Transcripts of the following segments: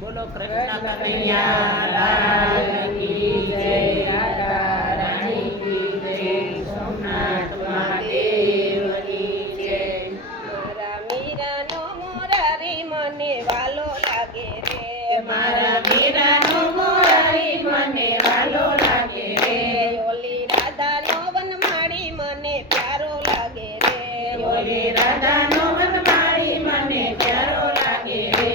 બોલો કૃષ્ણ કનૈયા લાલ કી જય, રાધા રાણી કી જય, સોમનાથ મહાદેવની જય. મારા મીરાનો મોરારી મને વાલો લાગે રે, મારા મીરાનો મોરારી મને વાલો લાગે રે, ઓલી રાધાનો વનમાળી મને પ્યારો લાગે રે, ઓલી રાધાનો વનમાળી મને પ્યારો લાગે રે,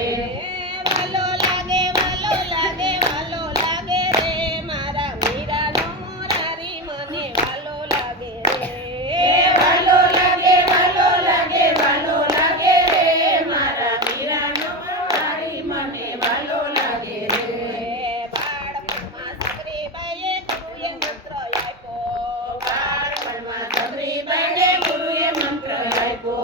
વાલો લાગે વાલો લાગે વાલો લાગે રે, મારા મીરાનો મોરારી મને વાલો લાગે રે, વાલો લાગે વાલો લાગે વાલો લાગે રે, મારા મીરાનો મોરારી મને વાલો લાગે રે. બાળપણમાં સબરીબાઈએ ગુરુએ મંત્ર આપ્યો, બાળપણમાં સબરીબાઈને ગુરુએ મંત્ર આપ્યો,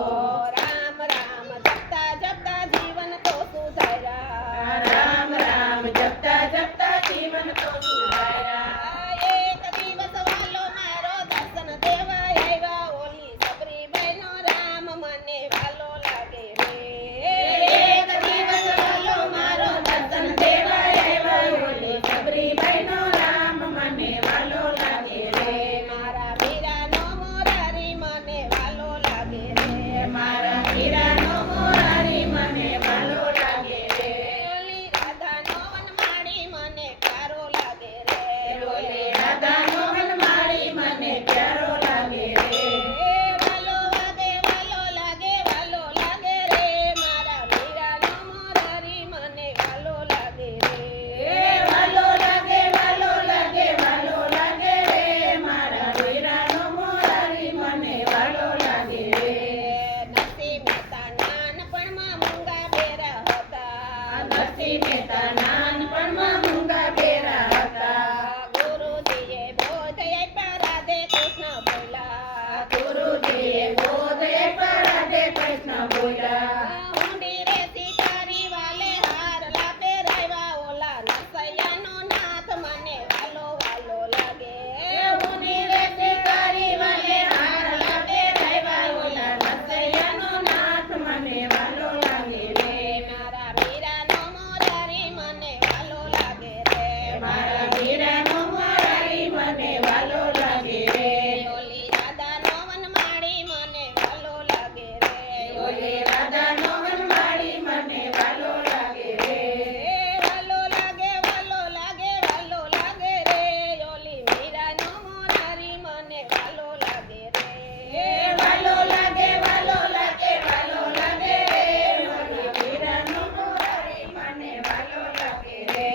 રામ રામ જપતા જપતા જીવન તો સુધાર્યા, રામ રામ જપતા જપતા જીવન તો સુધાર્યા. એક દિવસ વાલો મારો દર્શન દેવા આવ્યા, ઓલી સબરીબાઈનો રામ મને વાલો લાગે રે, એક દિવસ વાલો મારો દર્શન દેવા આવ્યા, ઓલી સબરીબાઈનો રામ મને વાલો લાગે રે, મારા મીરાનો મોરારી મને વાલો લાગે રે, મારા મીરાનો મોરારી મને વાલો લાગે રે, ઓલી રાધાનો વનમાળી મને પ્યારો લાગે રે, ઓલી રાધાનો વનમાળી મને પ્યારો લાગે રે, વાલો લાગે વાલો લાગે વાલો લાગે રે, મારા મીરાનો મોરારી મને વાલો લાગે રે, વાલો લાગે વાલો લાગે વાલો લાગે રે, મારા મીરાનો મોરારી મને વાલો લાગે રે. નરસિંહ મહેતા નાનપણમાં મૂંગા બેરા હતા, નરસિંહ મહેતા નાનપણમાં મૂંગા બેરા હતા, ગુરુજીએ બોધ આપ્યા રાધે કૃષ્ણ બોલ્યા, ગુરુજીએ બોધ આપ્યા રાધે કૃષ્ણ બોલ્યા, ઊંડી રે શિકારી વાલે હાર લાપે રાયવા, ઓલા નરસૈયાનો નાથ મને વાલો વાલો લાગે, ઊંડી રે શિકારી વાલે હાર લાગે રાયવા, ઓલા નરસૈયાનો નાથ મને વાલો લાગે રે, મારા મીરાનો મોરારી મને વાલો લાગે રે, મારા મીરાનો મોરારી મને વાલો લાગે રે, ઓલી રાધાનો વનમાળી મને વાલો લાગે રે, ઓલી રાધાનો વનમાળી મને વાલો લાગે રે, વાલો લાગે વાલો લાગે વાલો લાગે રે, ઓલી મીરાનો મોરારી મને વાલો લાગે રે, વાલો લાગે વાલો લાગે વાલો લાગે રે, ઓલી મીરાનો મોરારી મને વાલો લાગે રે,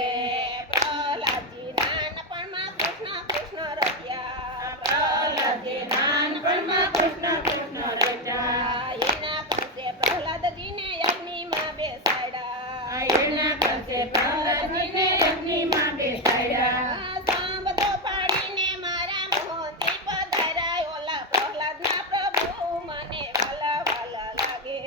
પ્રહલાદજી નાનપણમાં કૃષ્ણ કૃષ્ણ રચ્યા, પ્રહલાદે નાનપણમાં કૃષ્ણ કૃષ્ણ રચ્યા, એના કંસે પ્રહલાદજીને અગ્નિમાં બેસાડ્યા, એના કંસે પ્રહલાદજીને અગ્નિમાં બેસાડ્યા, સાંભળો પાડીને મારા મોહનથી પધાર્યા, ઓલા પ્રહલાદના પ્રભુ મને વાલા વાલા લાગે,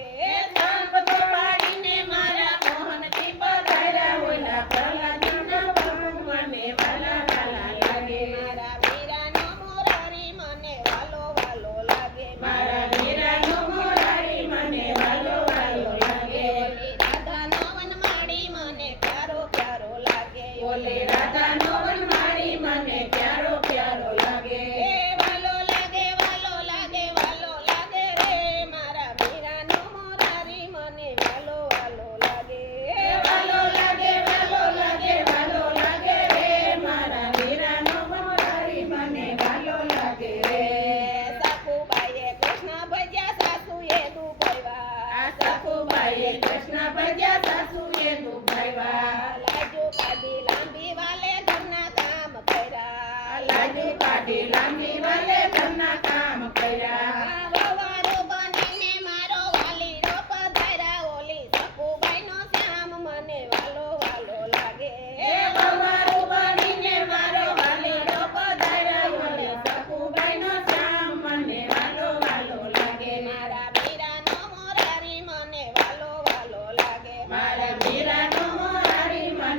સાંભળો પાડીને મારા મોહનથી પધાર્યા, ઓલા પ્રહલાદજીના પ્રભુ મને વાલા વાલા લાગે, મારા મીરાનો મોરારી મને વાલો વાલો લાગે, મારા મીરાનો મોરારી મને વાલો વાલો લાગે, ઓલી રાધાનો વનમાળી મને પ્યારો પ્યારો લાગે, ઓલે રાધાનો વનમાળી મને પ્યારો પ્યારો લાગે, વાલો લાગે વાલો લાગે વાલો લાગે રે, મારા મીરાનો મોરારી મને વાલો વાલો લાગે, વાલો લાગે વાલો લાગે વાલો લાગે રે, મારા મીરાનો મોરારી મને વાલો લાગે રે, સાકુબાઈએ કૃષ્ણ ભજ્યા સાસુએ દુભાવ્યા, સખુબાઈએ કૃષ્ણ ભજ્યા સાસુએ દુભાવ્યા, લાજુ કાઢી લાંબી વાલે ઘરના કામ કર્યા, લાજુ કાઢી લાંબી વાલે ઘરના કામ કર્યા, વવારો બનીને મારો વાલીડો પધાર્યા, ઓલી સખુબાઈનો શ્યામ મને વાલો વાલો લાગે, વવારું બનીને મારો વાલીડો પધાર્યા, ઓલે સખુબાઈનો શ્યામ મને વાલો વાલો લાગે, મારા મીરાનો મોરારી મને વાલો વાલો લાગે, મારા મીરાનો મોરારી મને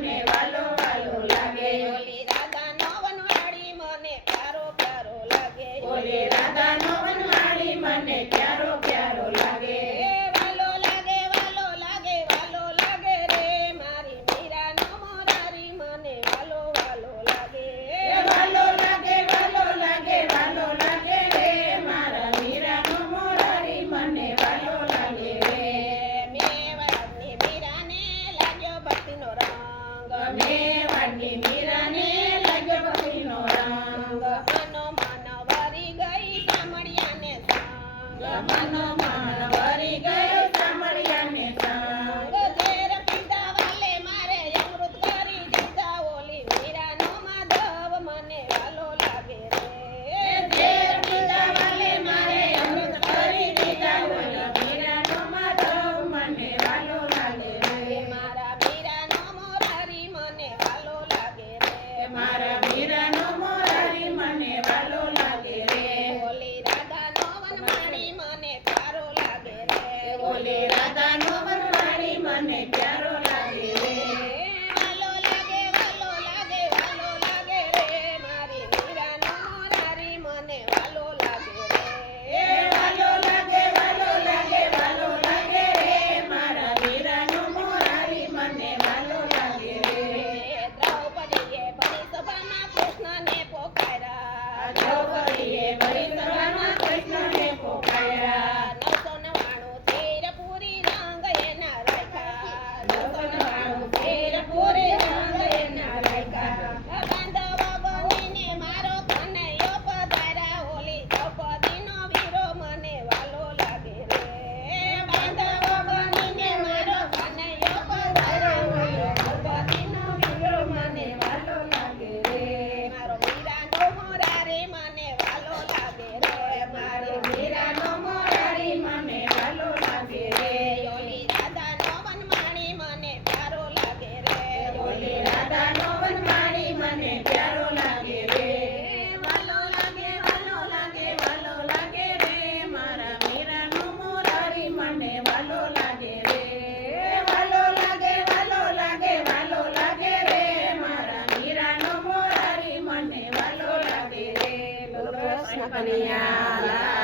કનૈયા લાલ